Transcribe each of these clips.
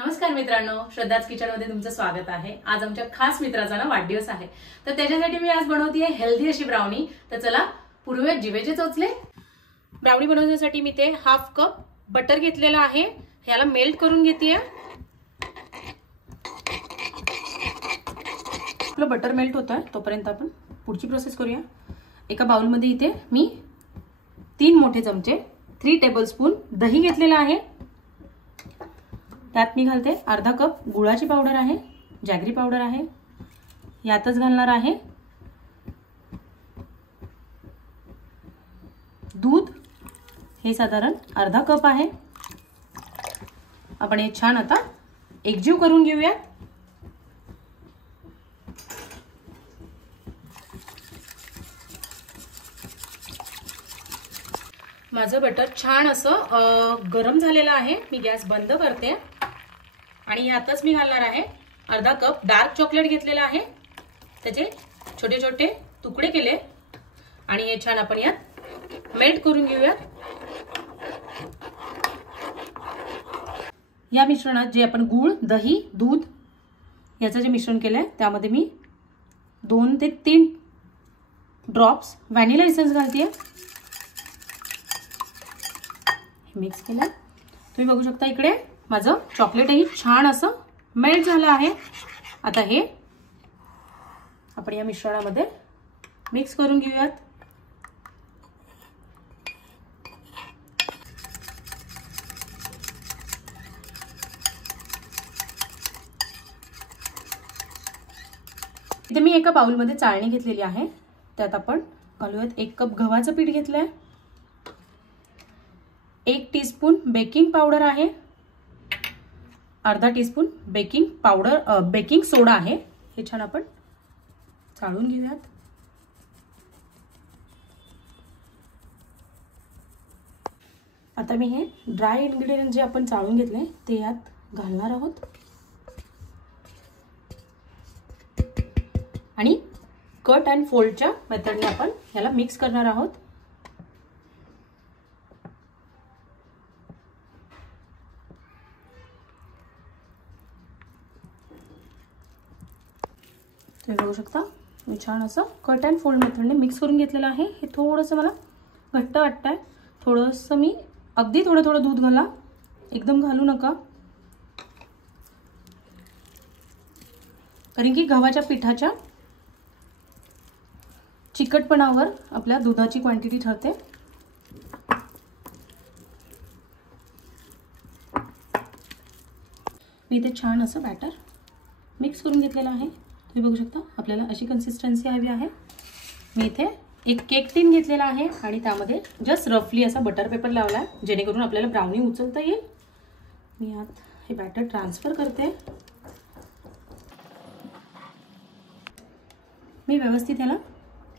नमस्कार मित्रांनो, श्रद्धाज किचन मध्ये तुमचं स्वागत आहे। आज आमच्या खास मित्राचा ना वाढदिवस आहे, तर त्याच्यासाठी मी आज बनवते हेल्दी अशी ब्राउनी। तर चला पूर्वी जिवेचे चोचले। ब्राउनी बनवण्यासाठी मी ते हाफ कप बटर घेतलेला आहे, ह्याला मेल्ट करून घेते। आपलं बटर मेल्ट होतंय तोपर्यंत आपण पुढची प्रोसेस करूया। एका बाउल मध्ये इथे मी 3 मोठे चमचे 3 टेबलस्पून दही घेतलेला आहे। त्यात मी घालते अर्धा कप गुळाची पावडर आहे, जॅगरी पावडर आहे। यातच घालणार आहे दूध, हे साधारण अर्धा कप आहे। आपण हे छान आता एकजीव करून घेऊया। माझं बटर छान असं गरम झालेलं आहे। मी गॅस बंद करते आणि यातच मी घालणार आहे अर्धा कप डार्क चॉकलेट घेतलेला आहे, त्याचे छोटे छोटे तुकडे केले आणि हे छान आपण यात मेल्ट करून घेऊया। या मिश्रणात जे आपण गूळ, दही, दूध याचं जे मिश्रण केलंय त्यामध्ये मी 2 ते 3 ड्रॉप्स व्हॅनिला एसेन्स घालते। मिक्स केलं, तुम्ही बघू शकता इकडे माझं चॉकलेटही छान असं मेल्ट झालं आहे। आता हे आपण या मिश्रणामध्ये मिक्स करून घेऊयात। इथे मी एका बाउल मध्ये चाळणी घेतलेली आहे, त्यात आपण घालूयात 1 कप गव्हाचं पीठ घेतलंय, 1 टीस्पून बेकिंग पावडर आहे, अर्धा टीस्पून बेकिंग सोडा आहे। हे छान आपण चाळून घेऊयात। आता मी हे ड्राय इन्ग्रेडियंट जे आपण चाळून घेतले ते यात घालणार आहोत आणि कट अँड फोल्डच्या मेथडने आपण याला मिक्स करणार आहोत। तुम्ही बघू शकता मी छान असं कट अँड फोल्ड मेथडने मिक्स करून घेतलेलं आहे। हे थोडंसं मला घट्ट वाटतंय, थोडंसं मी अगदी थोडं दूध घाला, एकदम घालू नका, कारण की गव्हाच्या पिठाच्या चिकटपणावर आपल्या दुधाची क्वांटिटी ठरते। मी इथे छान असं बॅटर मिक्स करून घेतलेलं आहे। तुम्ही बघू शकता आपल्याला अशी कन्सिस्टन्सी हवी आहे। मी इथे एक केक टिन घेतलेला आहे आणि त्यामध्ये जस्ट रफली असा बटर पेपर लावला आहे, जेणेकरून आपल्याला ब्राउनी उचलता येईल। मी यात हे बॅटर ट्रान्सफर करते। मी व्यवस्थित याला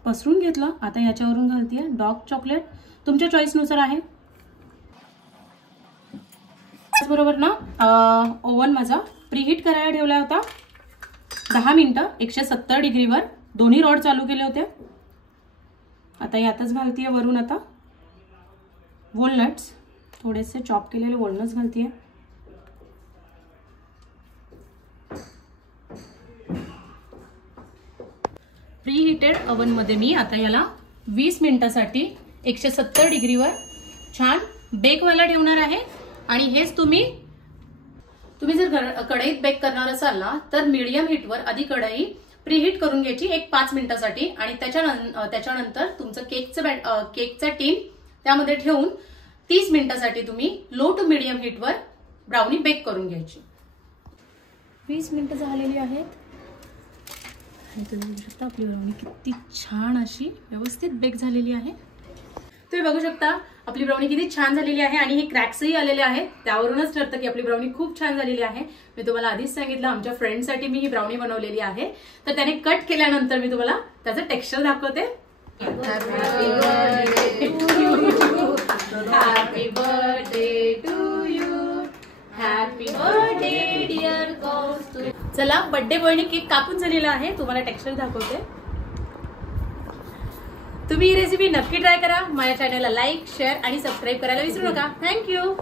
पसरून घेतलं। आता याच्यावरून घालते डार्क चॉकलेट, तुमच्या चॉईसनुसार आहे। त्याचबरोबर ना ओव्हन माझा प्रीहीट करायला ठेवला होता 10 मिनिटं 170 डिग्रीवर, दोन्ही रॉड चालू केले होते। आता यातच घालते वरून आता वॉलनट्स, थोडेसे चॉप केलेले वॉलनट्स घालते। प्रीहीटेड ओव्हन मध्ये मी आता याला 20 मिनिटांसाठी 170 डिग्रीवर छान बेक व्हायला ठेवणार आहे। आणि हेच तुम्ही जर कढईत बेक करणार असाल ना तर मीडियम हीटवर आधी कढई प्रीहीट करून घ्यायची 1-5 मिनिटांसाठी आणि त्याच्यानंतर तुमचं केकचा टिन त्यामध्ये ठेवून 30 मिनिटांसाठी तुम्ही लो टू मीडियम हीटवर ब्राउनी बेक करून घ्यायची। 20 मिनिटं झालेली आहेत आणि तुम्ही बघू शकता आपली ब्राउनी किती छान अशी व्यवस्थित बेक झालेली आहे। तुम्ही बघू शकता आपली ब्राउनी किती छान झालेली आहे आणि हे क्रॅक्सही आलेले आहेत, त्यावरूनच ठरतं की आपली ब्राउनी खूप छान झालेली आहे। मी तुम्हाला आधीच सांगितलं आमच्या फ्रेंडसाठी मी ही ब्राउनी बनवलेली आहे, तर त्याने कट केल्यानंतर मी तुम्हाला त्याचं टेक्स्चर दाखवते। Happy birthday to you, happy birthday dear Kaustubh. चला बर्थडे बॉयने केक कापून झालेला आहे, तुम्हाला टेक्स्चर दाखवते। तुम्ही ही रेसिपी नक्की ट्राय करा। माझ्या चॅनलला लाईक, शेअर आणि सबस्क्राईब करायला विसरू नका। थँक्यू।